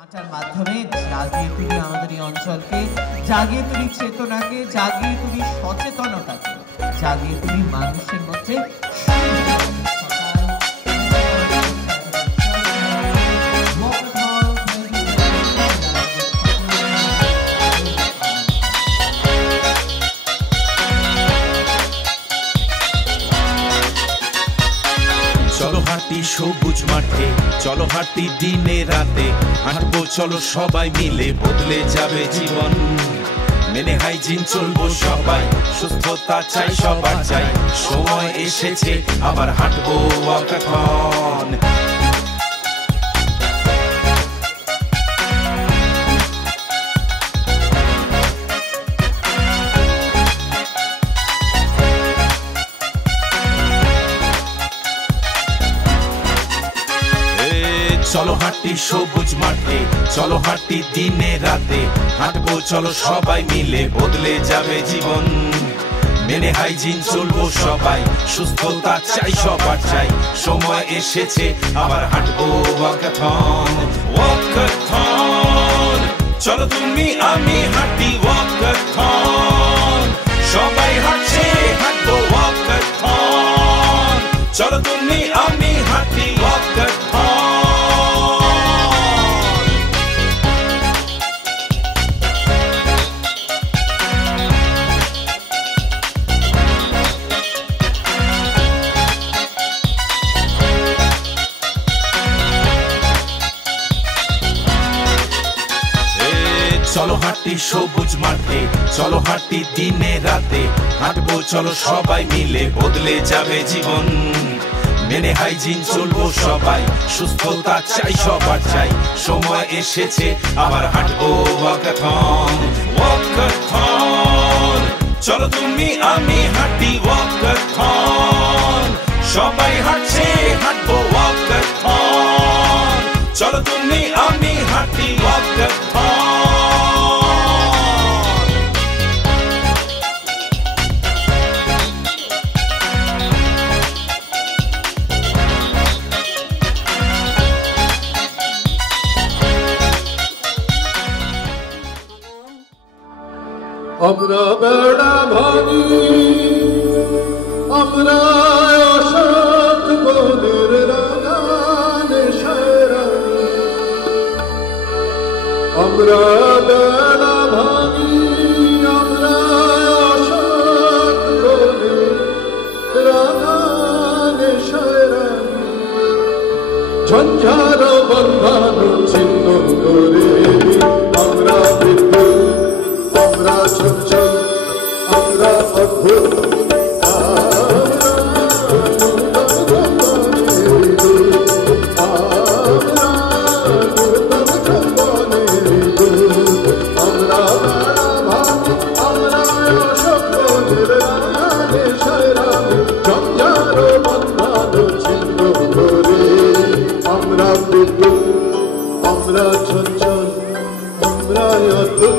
হাঁটার মাধ্যমে জাগিয়ে তুলি আমাদের এই অঞ্চলকে, জাগিয়ে তুলি চেতনাকে, জাগিয়ে তুলি সচেতনতাকে, জাগিয়ে তুলি মানুষের মধ্যে। চলো হাঁটি সবুজ মাঠে, চলো হাঁটি দিনে রাতে, হাঁটবো চলো সবাই মিলে, বদলে যাবে জীবন। মেনে হাইজিন চলবো সবাই, সুস্থতা চাই সবার চাই, সময় এসেছে আবার হাঁটবো ওয়াকাথন। চলো হাঁটি সবুজ মাঠে, চলো হাঁটি দিনে রাতে, হাঁটবো চলো সবাই মিলে, বদলে যাবে জীবন। মেনে হাইজিন চলবো সবাই, সুস্থতা চাই সবার চাই, সময় এসেছে আবার হাঁটবো ওয়াকাথন। ওয়াকাথন চলো তুমি আমি হাঁটি ওয়াকাথন, সবাই হাঁটছে হাঁটবো ওয়াকাথন। চলো তুমি আমি হাঁটি ওয়াকাথন। চলো হাঁটি সবুজ মাঠে, চলো হাঁটি দিনে রাতে, হাঁটবো চলো সবাই মিলে, বদলে যাবে জীবন। মেনে হাইজিন চলবো সবাই, সুস্থতা চাই সবার চাই, সময় এসেছে আবার হাঁটবো ওয়াকাথন। ওয়াকাথন চলো তুমি আমি হাঁটি ওয়াকাথন, সবাই হাঁটছে হাঁটবো ওয়াকাথন। চলো তুমি আমি হাঁটি ওয়াকাথন। আমরা বেড়া ভাঙি, আমরা অসৎ বনের রাগানে সারানি। আমরা বেড়া ভাঙি, আমরা অসৎ বনের রাগানে সারানি। ঝঞ্ঝার বন্ধন ছিন্ন করে আমরা বিদ্যুৎ, আমরা চঞ্চল, আমরা অদ্ভুত, আমরা চঞ্চল, আমরা অদ্ভুত,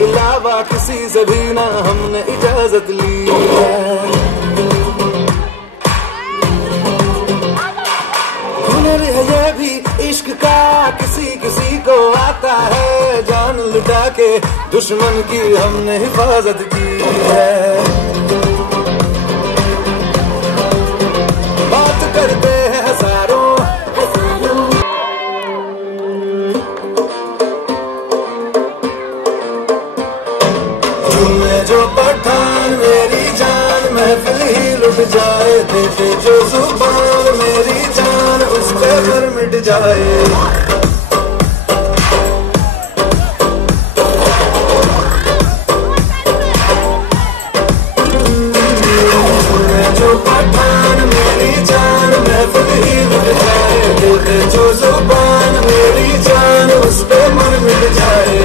अलावा किसी से भी ना हमने इजाजत ली है। हुनर है ये भी इश्क का, किसी किसी को आता है, जान लुटा के दुश्मन की हमने हिफाजत की है। बात करते हैं हजारों जो पठान मेरी जान महफिल ही लुट जाए, देते जो जुबान मेरी जान उस पे घर मिट जाए। जो पठान मेरी जान महफिल ही लुट जाए, देते जो जुबान मेरी जान उस पे घर मिट जाए।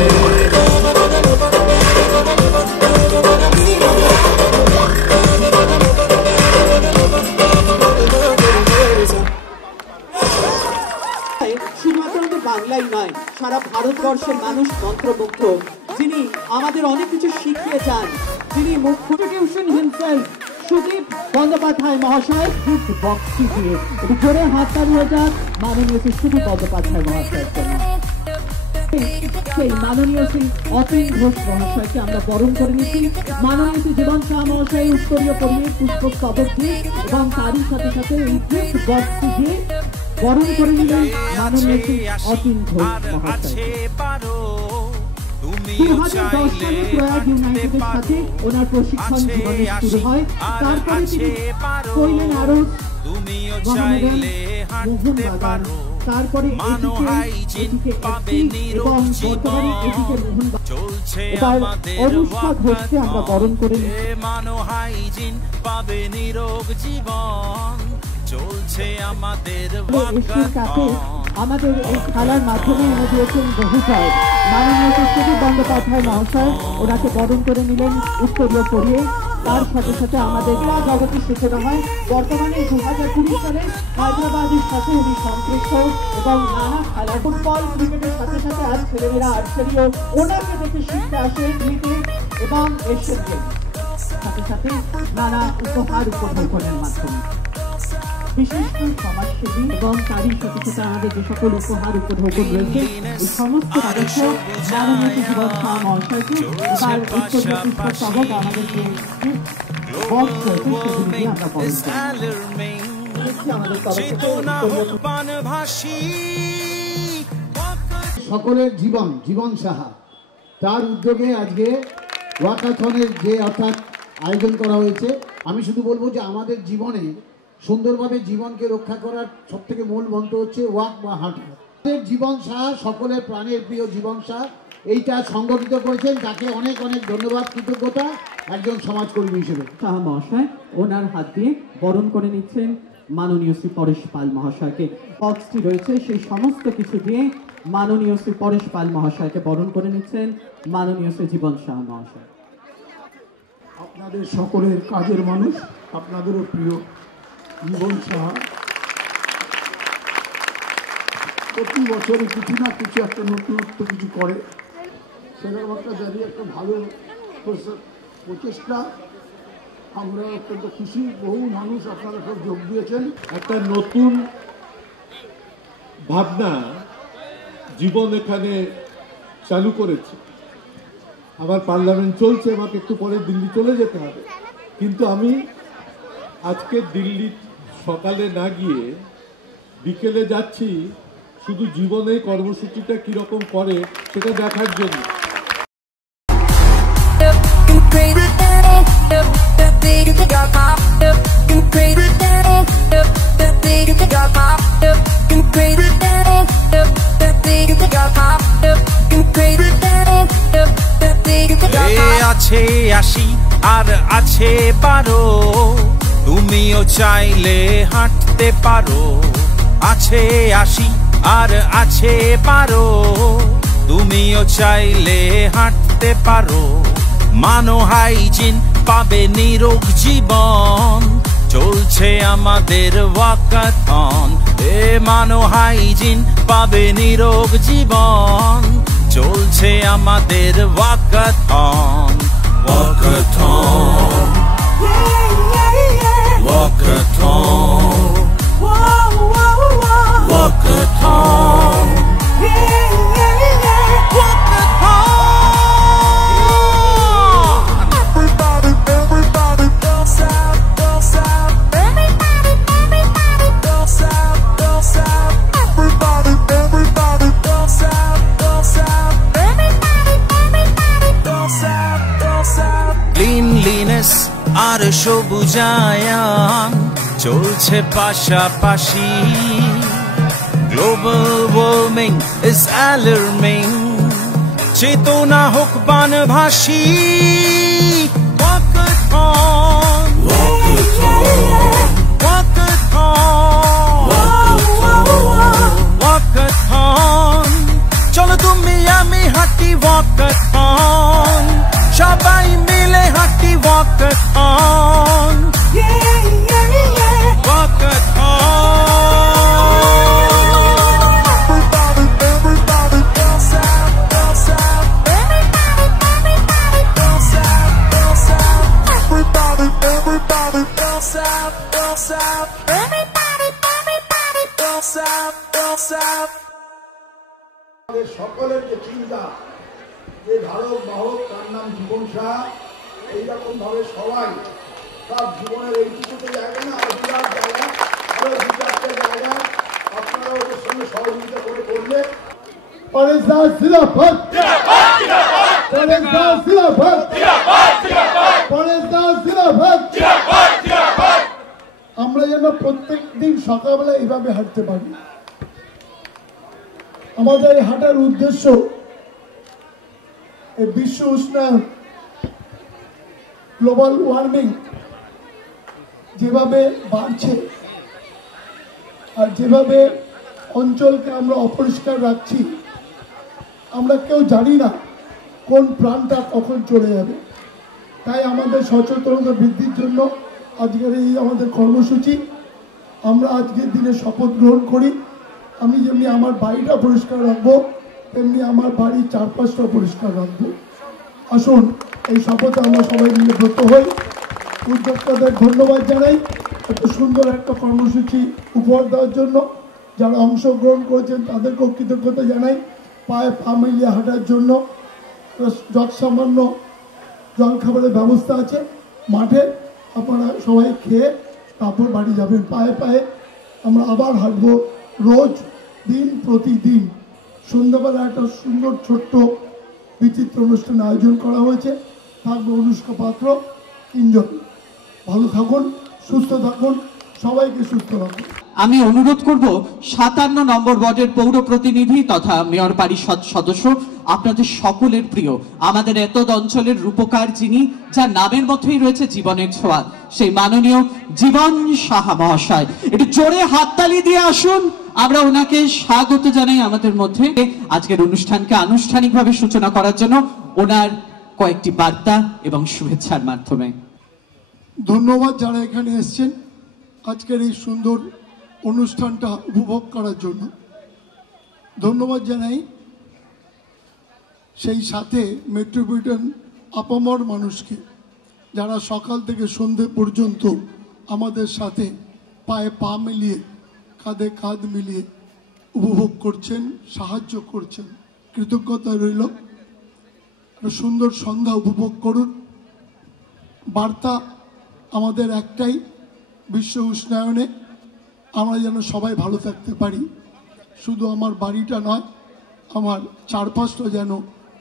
শুধুমাত্র বাংলাই নয়, সারা ভারতবর্ষের মানুষ মন্ত্রমুগ্ধ, যিনি আমাদের অনেক কিছু শিখিয়ে যান, যিনি মোটিভেশন হিমসেলফ সুদীপ বন্দ্যোপাধ্যায় মহাশয়। বক্সি দিয়ে একটু জোরে হাততালি হয়ে যান মাননীয় শ্রী সুদীপ বন্দ্যোপাধ্যায় মহাশয়ের জন্য। সেই মাননীয় শ্রী অতীন ঘোষ মহাশয়কে আমরা বরণ করে নিচ্ছি। মাননীয় শ্রী জীবন শাহ মহাশয় উত্তরীয় পরিয়ে পুষ্পস্তবক দিয়ে এবং তারই সাথে সাথে এই গিফট বক্সটি দিয়ে বরণ করে নিলেন মাননীয় শ্রী অতীন ঘোষ মহাশয়। 2010 সালে প্রয়াগ ইউনাইটেডের সাথে ওনার প্রশিক্ষণ জীবনে শুরু হয়। তারপরে তিনি কইলেন আরো মোহনবাগান, তারপরে এটিকে এবং বর্তমানে এটিকে মোহনবাগান। এবার অনুষ্কা ঘোষকে আমরা বরণ করে নিচ্ছি। আমাদের এই খেলার মাধ্যমে এনে দিয়েছেন বহু জয়। মাননীয় সুদীপ বন্দ্যোপাধ্যায় মহাশয় ওনাকে বরণ করে নিলেন উত্তরীয় পরিয়ে। তার সাথে সাথে আমাদের জগতের সূচনা হয়। বর্তমানে 2020 সালে হায়দ্রাবাদের সাথে উনি সম্পৃক্ত এবং নানা খেলা ফুটবল ক্রিকেটের সাথে সাথে আজ ছেলেমেয়েরা আর্চারিও ওনাকে দেখে শিখতে আসে ক্রিকেট এবং এশিয়ান গেমস, সাথে সাথে নানা উপহার উপঢৌকনের মাধ্যমে। বিশেষ করে সমাজসেবী এবং তারই সাথে সাথে আমাদের যে সকল উপহার উপঢৌকন রয়েছে এই সমস্ত আদর্শ মাননীয় জীবন শাহ মহাশয়কে এবার উত্তরীয় পুষ্পস্তবক আমাদের যে বক্স রয়েছে সেগুলি দিয়ে আমরা বরণ করি। আমাদের তরফ থেকে সকলের জীবন সাহা তার উদ্যোগে আজকে ওয়াকাথনের যে অর্থাৎ আয়োজন করা হয়েছে। আমি শুধু বলবো যে আমাদের জীবনে সুন্দরভাবে জীবনকে রক্ষা করার সবথেকে মূল মন্ত্র হচ্ছে ওয়াক বা হাঁটা। আমাদের জীবন সাহা সকলের প্রাণের প্রিয় জীবন সাহা এইটা সংগঠিত করেছেন, তাকে অনেক অনেক ধন্যবাদ, কৃতজ্ঞতা একজন সমাজকর্মী হিসেবে। শাহ মহাশয় ওনার হাত দিয়ে বরণ করে নিচ্ছেন মাননীয় শ্রী পরেশ পাল মহাশয়কে। বক্সটি রয়েছে সেই সমস্ত কিছু দিয়ে মাননীয় শ্রী পরেশ পাল মহাশয়কে বরণ করে নিচ্ছেন মাননীয় শ্রী জীবন শাহ মহাশয়। আপনাদের সকলের কাজের মানুষ, আপনাদেরও প্রিয় জীবন সাহা প্রতি বছরই কিছু না কিছু একটা নতুনত্ব কিছু করে, সেরকম একটা দাঁড়িয়ে একটা ভালো প্রচেষ্টা। আমরা অত্যন্ত খুশি, বহু মানুষ আপনারা সব যোগ দিয়েছেন। একটা নতুন ভাবনা জীবন এখানে চালু করেছে। আমার পার্লামেন্ট চলছে, আমাকে একটু পরে দিল্লি চলে যেতে হবে, কিন্তু আমি আজকে দিল্লি সকালে না গিয়ে বিকেলে যাচ্ছি শুধু জীবনে কর্মসূচিটা কিরকম করে সেটা দেখার জন্য। আছে আসি আর আছে পারো, তুমিও চাইলে হাঁটতে পারো। আছে আসি আর আছে পারো, তুমিও চাইলে হাঁটতে পারো। মানো হাইজিন পাবে নিরোগ জীবন, চলছে আমাদের ওয়াকাথন। মানো হাইজিন পাবে নিরোগ জীবন, চলছে আমাদের walkathon walkathon walkathon walkathon cleanliness আর সবুজায়ন চলছে পাশাপাশি গ্লোবাল ওয়ার্মিং ইজ অ্যালার্মিং চেতনা হোক বানভাসী ওয়াকাথন ওয়াকাথন চলো তুমি আমি হাঁটি ওয়াকাথন সবাই মিলে হাঁটি ওয়াকাথন সকলের যে চিন্তা যে ধারক বাহক তার নাম জীবন সাহা, এইরকম ভাবে সবাই তার জীবনের এইটুকুতে জায়গা না আর বিরাট জায়গা, আরো দু চারটে জায়গা আপনারা ওদের সঙ্গে সহযোগিতা করে করলে আমরা যেন প্রত্যেক দিন সকালবেলা এইভাবে হাঁটতে পারি। আমাদের হাঁটার উদ্দেশ্য এই বিশ্ব উষ্ণায়ন, গ্লোবাল ওয়ার্মিং যেভাবে বাড়ছে আর যেভাবে অঞ্চলকে আমরা অপরিষ্কার রাখছি, আমরা কেউ জানি না কোন প্রাণটা কখন চলে যাবে। তাই আমাদের সচেতনতা বৃদ্ধির জন্য আজকের এই আমাদের কর্মসূচি। আমরা আজকের দিনে শপথ গ্রহণ করি, আমি যেমনি আমার বাড়িটা পরিষ্কার রাখবো তেমনি আমার বাড়ির চারপাশটা পরিষ্কার রাখবো। আসুন এই শপথে আমরা সবাই মিলে ব্রত হই। উদ্যোক্তাদের ধন্যবাদ জানাই এত সুন্দর একটা কর্মসূচি উপহার দেওয়ার জন্য। যারা অংশগ্রহণ করেছেন তাদেরকেও কৃতজ্ঞতা জানাই। পায়ে পা মিলিয়ে হাঁটার জন্য যত সামান্য জলখাবারের ব্যবস্থা আছে মাঠে, আপনারা সবাই খেয়ে তারপর বাড়ি যাবেন। পায়ে পায়ে আমরা আবার হাঁটবো রোজ দিন প্রতিদিন। সন্ধ্যাবেলা একটা সুন্দর ছোট্ট বিচিত্র অনুষ্ঠান আয়োজন করা হয়েছে, থাকবে অনুষ্কা পাত্র। তিনজন ভালো থাকুন, সুস্থ থাকুন, সবাইকে সুস্থ রাখুন। আমি অনুরোধ করব 57 নম্বর ওয়ার্ডের পৌর প্রতিনিধি তথা মেয়র পরিষদ সদস্য, আপনাদের সকলের প্রিয়, আমাদের এত অঞ্চলের রূপকার যিনি, যার নামের মধ্যেই রয়েছে জীবনের ছোঁয়া, সেই মাননীয় জীবন সাহা মহাশয়। একটু জোরে হাততালি দিয়ে আসুন, আমরা ওনাকে স্বাগত জানাই আমাদের মধ্যে। আজকের অনুষ্ঠানকে আনুষ্ঠানিকভাবে সূচনা করার জন্য ওনার কয়েকটি বার্তা এবং শুভেচ্ছার মাধ্যমে। ধন্যবাদ যারা এখানে এসছেন আজকের এই সুন্দর অনুষ্ঠানটা উপভোগ করার জন্য। ধন্যবাদ জানাই সেই সাথে মেট্রোপলিটন আপামর মানুষকে, যারা সকাল থেকে সন্ধে পর্যন্ত আমাদের সাথে পায়ে পা মিলিয়ে কাঁধে কাঁধ মিলিয়ে উপভোগ করছেন, সাহায্য করছেন। কৃতজ্ঞতা রইল। সুন্দর সন্ধ্যা উপভোগ করুন। বার্তা আমাদের একটাই, বিশ্ব উষ্ণায়নে আমরা যেন সবাই ভালো থাকতে পারি। শুধু আমার বাড়িটা নয়, আমার চারপাশটা যেন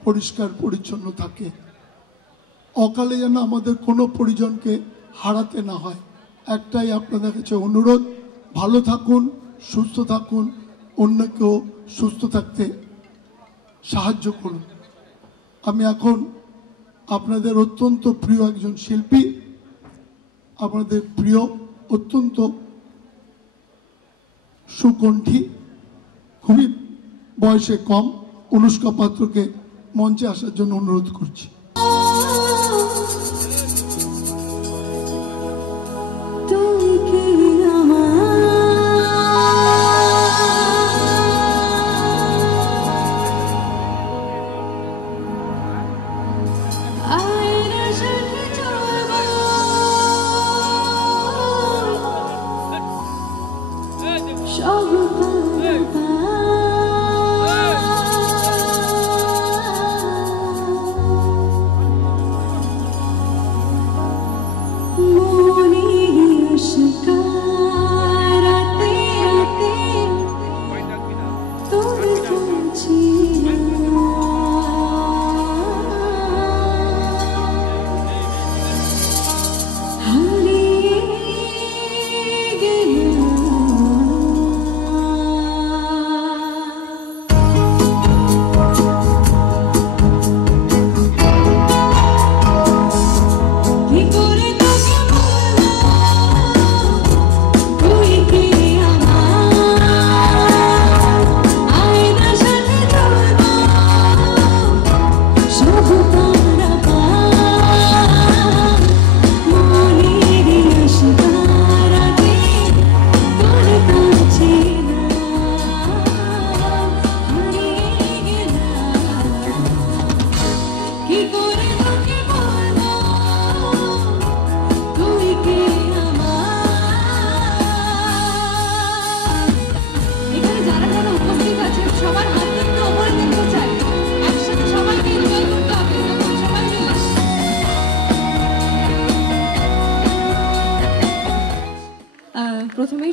পরিষ্কার পরিচ্ছন্ন থাকে। অকালে যেন আমাদের কোনো পরিজনকে হারাতে না হয়। একটাই আপনাদের কাছে অনুরোধ, ভালো থাকুন, সুস্থ থাকুন, অন্যকেও সুস্থ থাকতে সাহায্য করুন। আমি এখন আপনাদের অত্যন্ত প্রিয় একজন শিল্পী, আপনাদের প্রিয় অত্যন্ত সুকণ্ঠী, খুবই বয়সে কম অনুষ্কা পাত্রকে মঞ্চে আসার জন্য অনুরোধ করছি।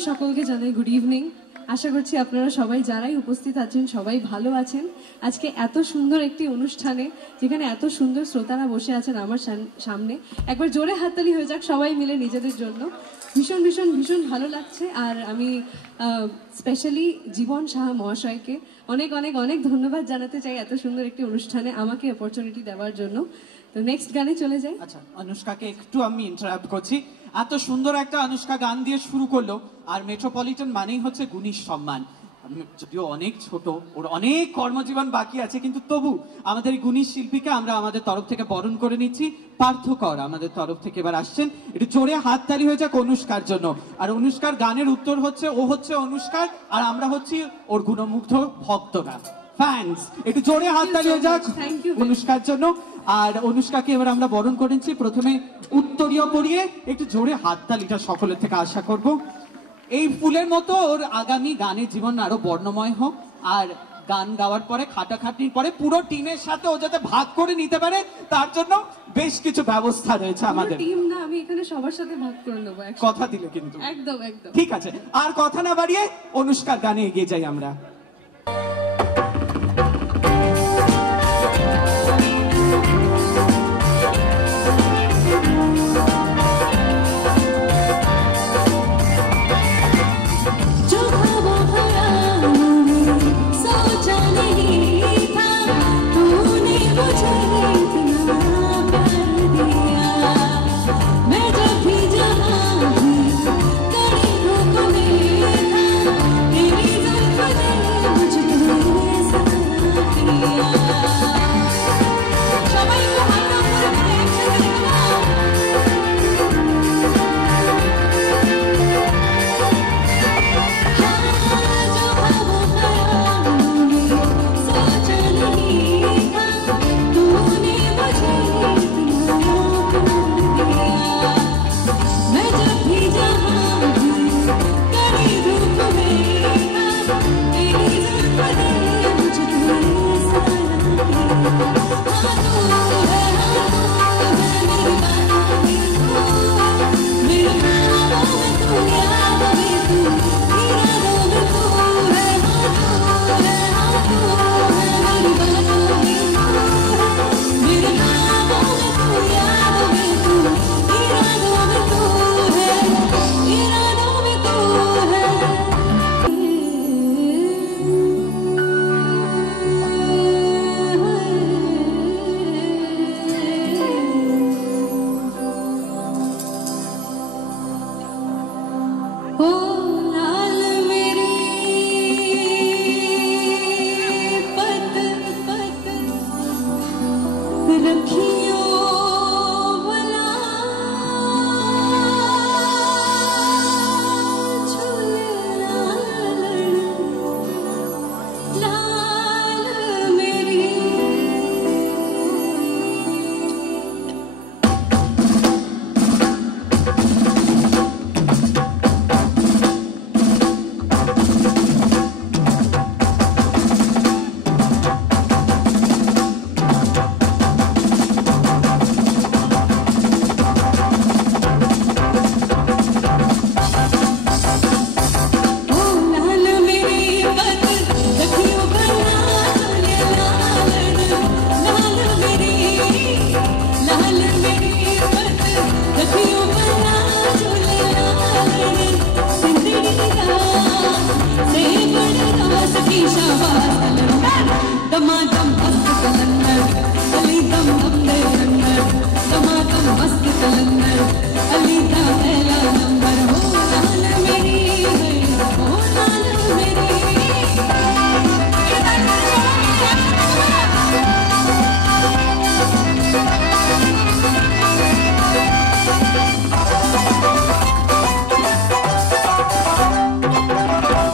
সকলকে জানাই গুড ইভিনিং। আশা করছি আপনারা সবাই যারাই উপস্থিত আছেন সবাই ভালো আছেন। আজকে এত সুন্দর একটি অনুষ্ঠানে যেখানে এত সুন্দর শ্রোতারা বসে আছেন আমার সামনে, একবার জোরে হাততালি হয়ে যাক সবাই মিলে নিজেদের জন্য। ভীষণ ভীষণ ভীষণ ভালো লাগছে। আর আমি স্পেশালি জীবন সাহা মহাশয়কে অনেক অনেক অনেক ধন্যবাদ জানাতে চাই এত সুন্দর একটি অনুষ্ঠানে আমাকে অপরচুনিটি দেওয়ার জন্য। তো নেক্সট গানে চলে যাই। আচ্ছা, অনুষ্কাকে একটু আমি ইন্টারাপ্ট করছি। এত সুন্দর একটা অনুষ্কা গান দিয়ে শুরু করলো, আর মেট্রোপলিটন মানেই হচ্ছে গুণীর সম্মান। যদিও অনেক ছোট, ওর অনেক কর্মজীবন বাকি আছে, কিন্তু তবু আমাদের এই গুণী শিল্পীকে আমরা আমাদের তরফ থেকে বরণ করে নিচ্ছি। পার্থকর আমাদের তরফ থেকে এবার আসছেন, একটু জোরে হাততালি হয়ে যাক অনুষ্কার জন্য। আর অনুষ্কার গানের উত্তর হচ্ছে, ও হচ্ছে অনুষ্কার আর আমরা হচ্ছি ওর গুণমুগ্ধ ভক্তরা, ফ্যান্স। একটু জোরে হাততালি হয়ে যাক অনুষ্কার জন্য। আর অনুষ্কাকে এবার আমরা বরণ করেছি প্রথমে উত্তরীয় পরিয়ে। একটু জোরে হাততালিটা সকলের থেকে আশা করব। এই ফুলের মতো ওর আগামী গানের জীবন আরো বর্ণময় হোক, আর গান গাওয়ার পরে খাটাখাটনির পরে পুরো টিমের সাথে ও যাতে ভাগ করে নিতে পারে তার জন্য বেশ কিছু ব্যবস্থা রয়েছে আমাদের। টিম না, আমি এখানে সবার সাথে ভাগ করে নেবো, কথা দিলে কিন্তু। একদম একদম ঠিক আছে, আর কথা না বাড়িয়ে অনুষ্কার গানে এগিয়ে যাই আমরা।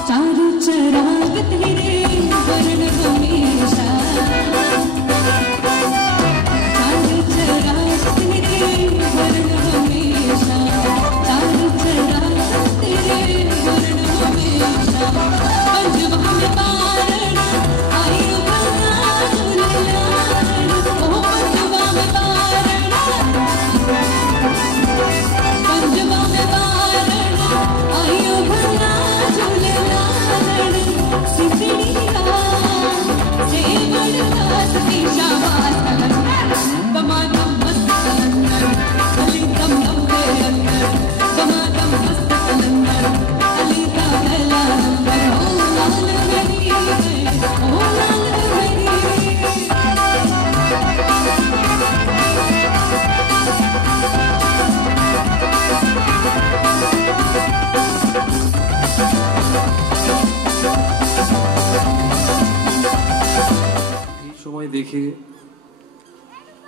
चारू चराग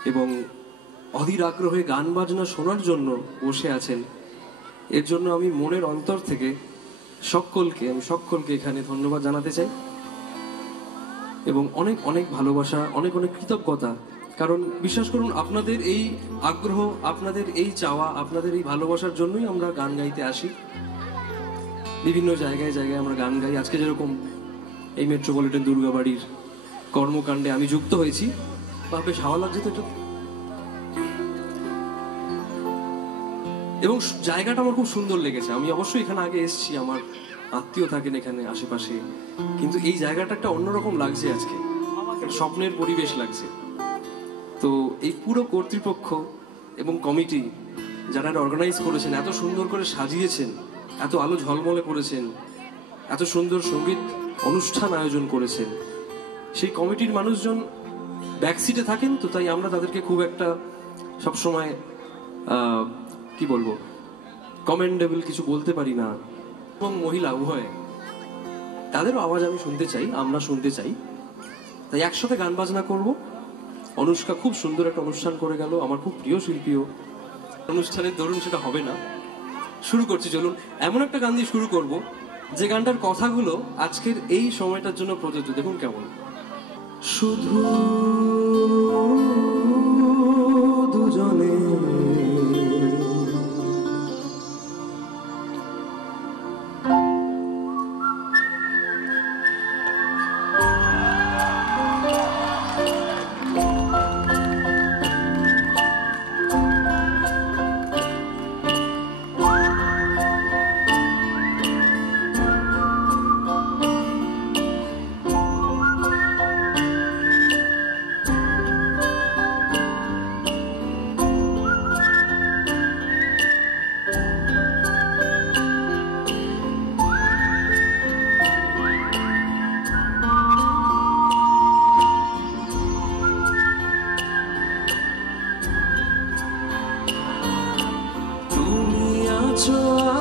এবং অধীর আগ্রহে গান বাজনা শোনার জন্য বসে আছেন, এর জন্য আমি মনের অন্তর থেকে সকলকে এখানে ধন্যবাদ জানাতে চাই এবং অনেক অনেক ভালোবাসা, অনেক অনেক কৃতজ্ঞতা। কারণ বিশ্বাস করুন, আপনাদের এই আগ্রহ, আপনাদের এই চাওয়া, আপনাদের এই ভালোবাসার জন্যই আমরা গান গাইতে আসি। বিভিন্ন জায়গায় জায়গায় আমরা গান গাই। আজকে যেরকম এই মেট্রোপলিটন দুর্গাবাড়ির কর্মকাণ্ডে আমি যুক্ত হয়েছি, বা বেশ হাওয়া লাগছে তো এটা, এবং জায়গাটা আমার খুব সুন্দর লেগেছে। আমি অবশ্যই এখানে আগে এসেছি, আমার আত্মীয় থাকেন এখানে আশেপাশে, কিন্তু এই জায়গাটা একটা অন্যরকম লাগছে আজকে, স্বপ্নের পরিবেশ লাগছে। তো এই পুরো কর্তৃপক্ষ এবং কমিটি যারা অর্গানাইজ করেছেন, এত সুন্দর করে সাজিয়েছেন, এত আলো ঝলমলে করেছেন, এত সুন্দর সঙ্গীত অনুষ্ঠান আয়োজন করেছেন, সেই কমিটির মানুষজন ব্যাকসিটে থাকেন, তো তাই আমরা তাদেরকে খুব একটা সবসময় কি বলবো, কমেন্ডেবল কিছু বলতে পারি না। এবং মহিলা উভয়, তাদেরও আওয়াজ আমি শুনতে চাই, আমরা শুনতে চাই, তাই একসাথে গান বাজনা করব। অনুষ্কা খুব সুন্দর একটা অনুষ্ঠান করে গেল, আমার খুব প্রিয় শিল্পীও। অনুষ্ঠানের দরুন সেটা হবে না, শুরু করছি। চলুন এমন একটা গান দিয়ে শুরু করব যে গানটার কথাগুলো আজকের এই সময়টার জন্য প্রযোজ্য। দেখুন কেমন। শুধু দুজনে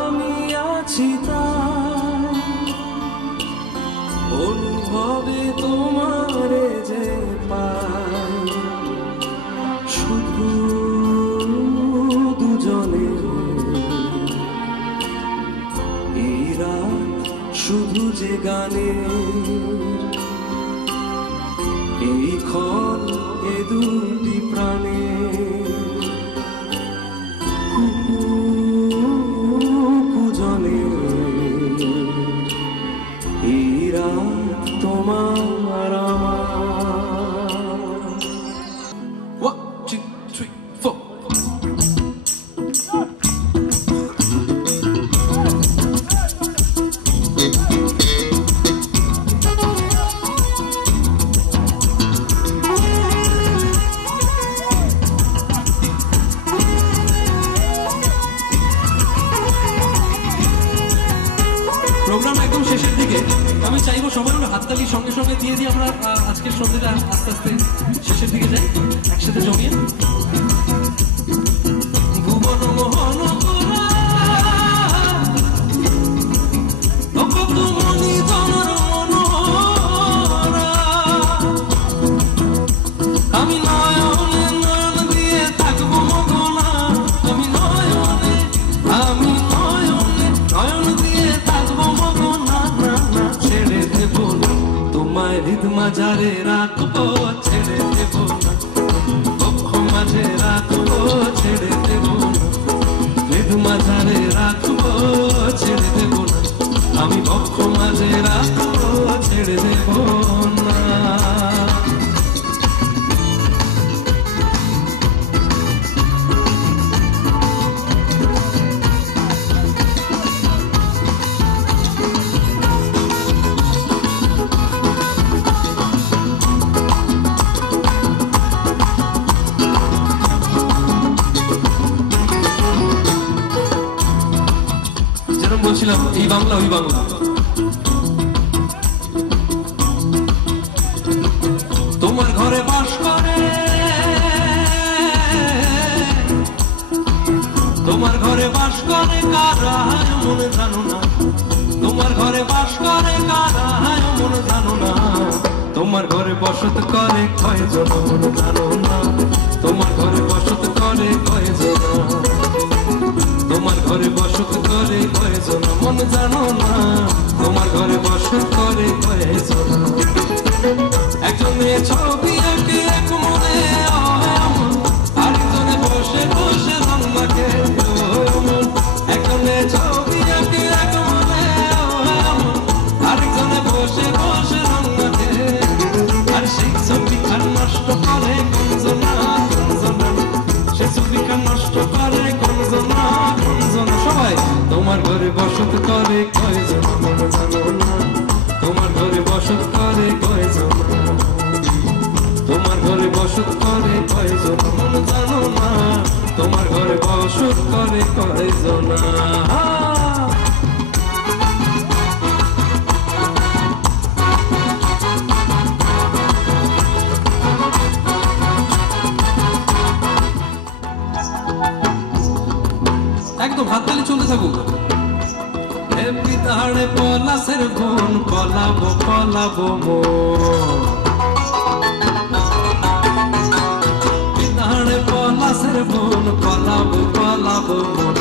আমি আছি অনুভবে তোমারে যে পাই, শুধু দুজনে এই রাত, শুধু যে গানে এই ক্ষণ, এ দুটি প্রাণে তোমার আমার। 1 2 3 4 প্রোগ্রাম একদম শেষের দিকে। আমি চাইবো সবার হাততালি সঙ্গে সঙ্গে দিয়ে দিয়ে আমরা আজকের সন্ধ্যেটা আস্তে আস্তে শেষের দিকে যাই, একসাথে জমিয়ে। ভুবন মোহন আমি নয়নে নয়ন দিয়ে থাকবো মগনা, আমি নয়নে নয়ন দিয়ে থাকবো মগনা, ছেড়ে দেব না তোমায়, হৃদ মাঝারে রাখবো, ছেড়ে দেব না বক্ষ মাঝে রাখবো, ছেড়ে দেব না হৃদ মাঝারে রাখবো, ছেড়ে দেব না আমি বক্ষ মাঝে রাখবো, ছেড়ে দেব না। বলছিলাম এই বাংলা ওই বাংলা, তোমার ঘরে বাস করে, তোমার ঘরে বাস করে কারা মনে জানো না, তোমার ঘরে বাস করে কারা মনে জানো না, তোমার ঘরে বসত করে কয়জন মনে জানো না, তোমার ঘরে বসত করে কয়জন, তোমার ঘরে বসত করে কয়জন, মন জানো না তোমার ঘরে বসত করে কয়জন। একজনে ছবি আঁকে এক মনে আরেকজনে বসে বসে রং মাখে, একজনে ছবি আঁকে এক মনে আরেকজনে বসে বসে রং মাখে। আর সেই ছবিখান নষ্ট করে কোনজনা কোনজনা, সে ছবিখান নষ্ট করে কোনজনা কোনজনা। সবাই তোমার ঘরে বসত করে কয়জন, মন জানো না তোমার ঘরে বসত করে কয়জন, তোমার ঘরে বসত করে কয়জন, মন জানো না তোমার ঘরে বসত করে কয়জন। একদম হাততালি চলতে থাকুক। পিতাড়ে পলাশের বোন পলাবো পলাবো মন, পিতাড়ে পলাশের বোন পলাবো পলাবো মন।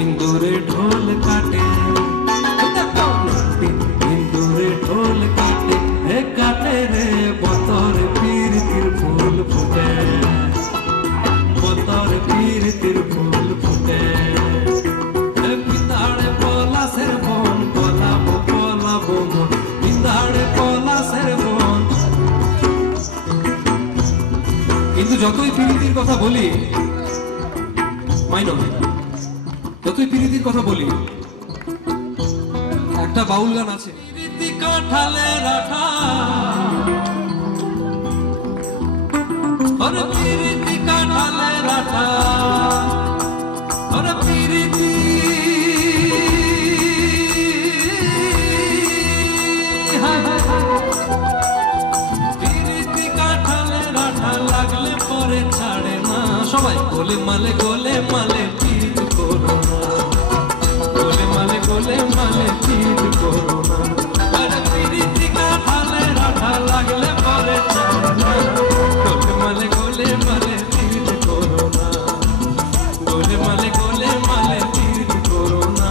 ইন্দুরে ঢোল কাটে ইন্দুরে ঢোল কাটে, হে কাটে রে বতর পীরিতির ফুল ফুটে, বতর পীরিতির ফুল ফুটে। পিতাড়ে পলাশের বোন পলাবো পলাবো মন, পিতাড়ে পলাশের বোন। কিন্তু যতই পীরিতির কথা বলি মাইনর, যতই পীরিতির কথা বলি, একটা বাউল গান আছে, পীরিতি কাঁঠালের আঠা, ওরে পীরিতি কাঁঠালের আঠা, ওরে পীরিতি পীরিতি কাঁঠালের আঠা লাগলে পরে ছাড়ে না। সবাই গোলে মালে চিত করো না, গোলে মালে চিত করো না। আরে পীরিতি কাঁঠালের আঠা লাগলে পরে ছাড়ে না, গোলে মালে চিত করো না, গোলে মালে চিত করো না।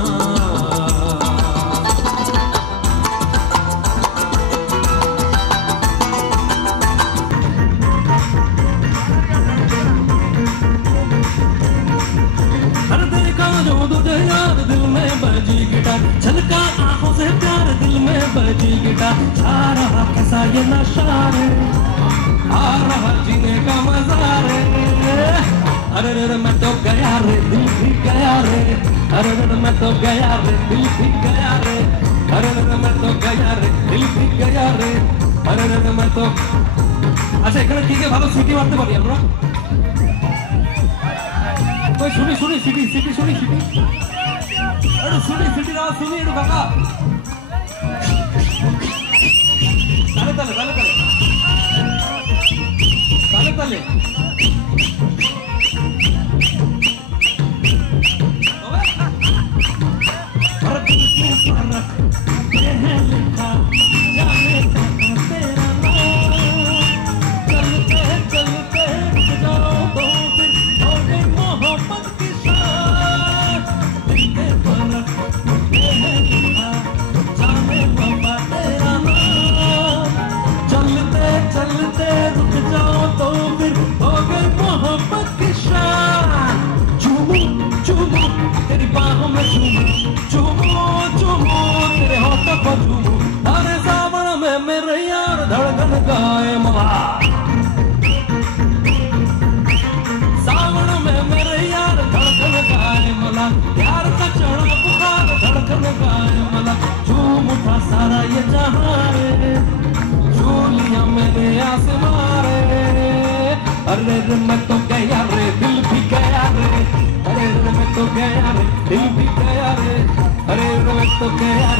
हर देखा जो तुझे यार दिल में बजी गिटार, छलका आंखों से प्यार दिल में बजी गिटार। आ रहा कैसा ये नशा रे, आ रहा जीने का मजा रे। अरे रे मैं तो गया रे दिल भी गया रे, अरे रे मैं तो गया रे दिल भी गया रे, अरे रे मैं तो गया रे दिल भी गया रे, अरे रे मैं तो। আচ্ছা এখানে ঠিক আছে, ভালো সিটি মারতে পারি আমরা। শুনি শুনি সিটি সিটি শুনি সিটি, আরে শুনি সিটি না শুনি একটু কাকা, তালে তালে তালে তালে তালে তালে। धड़कन गाए मला सावन में मेरे यार धड़कन गाए मला, प्यार का चढ़ा बुखार धड़कन गाए मला। झूम उठा सारा ये जहां रे, झूलिया मेरे आसमां रे। अरे रे मैं तो गया रे दिल भी गया रे, अरे रे मैं तो गया रे दिल भी गया रे, अरे रे मैं तो गया